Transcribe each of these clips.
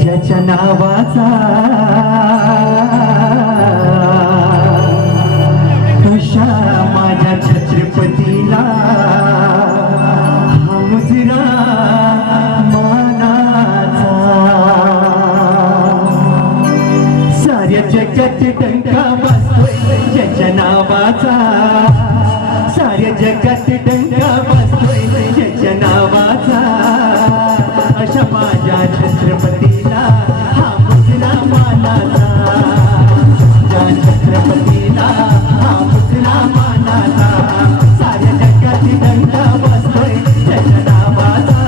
ज्याच्या नावाचा कशा माझ्या छत्रपतीला हा मुजरा मानाचा साऱ्या जगात डंका बसतोय ज्याच्या नावाचा साऱ्या जगात डंका बसतोय ज्याच्या नावाचा अशा माझ्या छत्रपतीला हा मुजरा मानाचा ज्या छत्रपतीला हा मुजरा मानाचा साऱ्या जगात डंका बसतोय त्याच्या नावाचा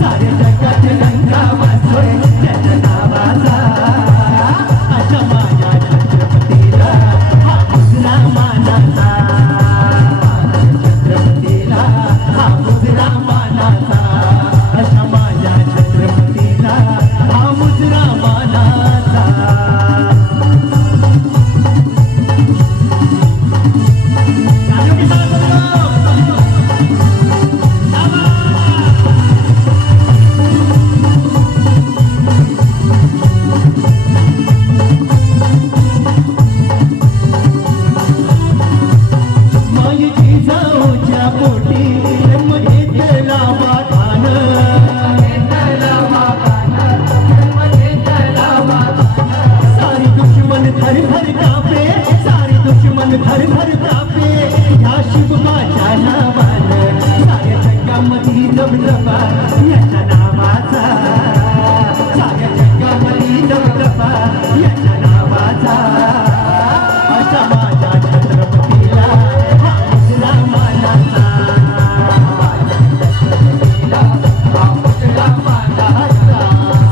साऱ्या जगात डंका बसतोय त्याच्या नावाचा अशा माझ्या छत्रपतीला हा मुजरा मानाचा छत्रपतीला हा मुजरा मानाचा अशा माझ्या छत्रपतीला हा मुजरा मानाचा मायेची जाऊच्या पोटी मध्ये त्याला वाधान सारी दुश्मन थर थर कापे सारी दुश्मन थर थर कापे ह्या शिवबाच्या नावानं साऱ्या जगामध्ये दबदबा याच्या नावाचा साऱ्या जगामध्ये दबदबा याच्या नावाचा अशा माझ्या छत्रपतीला हा मुजरा मानाचा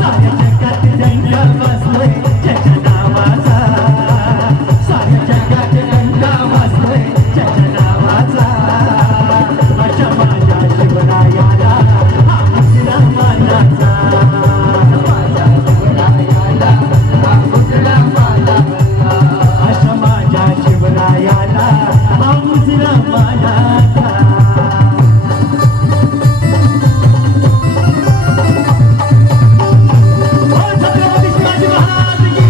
साऱ्या जगात डंका बसतोय त्याच्या नावाचा साऱ्या जगात डंका बसतोय त्याच्या नावाचा अशा माझ्या शिवरायाला हा मुजरा मानाचा अशा माझ्या शिवरायाला हा मुजरा मानाचा छत्रपती शिवाजी महाराज की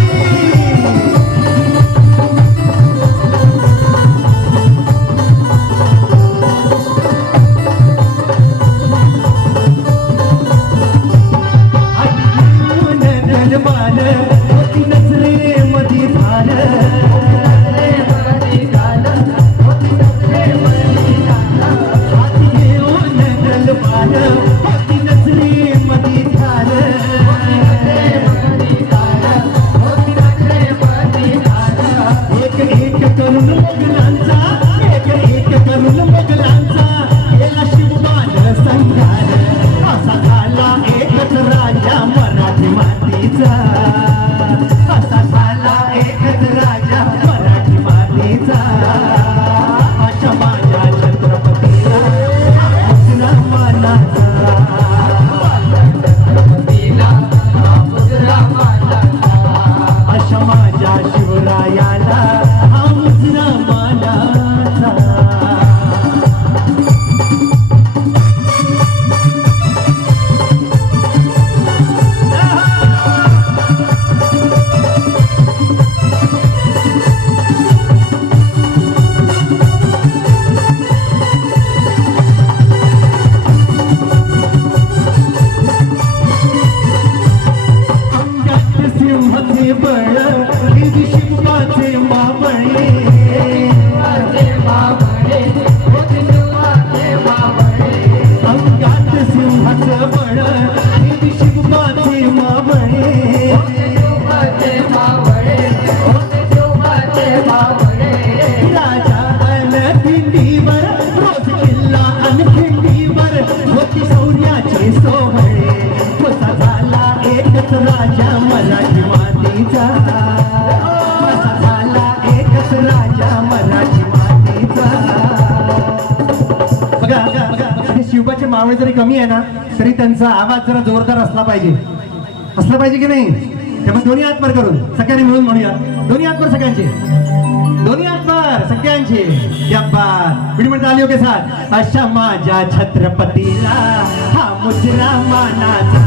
दलबान होती नजरेमध्ये भान हाती घेऊन दलबान होती नजरेमध्ये ध्यान एक एक करून मोगलांचा एक करून मोगलांचा गेला शिवबान संघार असा झाला एकच राजा मराठी मातीचा असा झाला एकच राजा मराठी मातीचा अशा माझ्या छत्रपतीला हा मुजरा मानाचा अशा माझ्या शिवरायाला हा मुजरा मानाचा अंगात सिंहाचे बळ निधी शिवबाचे मावळे अंगात सिंहाचं बळ निधी शिवबाचे मावळे राजा अन खिंडीवर रोज किल्ला अन खिंडीवर होती शौर्याचे सोहळे कसा झाला एकच राजा मराठी मातीचा कसा झाला एकच राजा मराठी मातीचा बघा हे शिवबाचे मावळे जरी कमी आहे ना तरी त्यांचा आवाज जरा जोरदार असला पाहिजे की नाही त्यामुळे दोन्ही हात वर करून सगळ्यांनी मिळून म्हणूया दोन्ही हात वर सगळ्यांचे दोन्ही हात वर जोरदार सगळ्यांचे या बात विडी म्हणता आली के साथ अशा माझ्या छत्रपतीला हा मुजरा मानाचा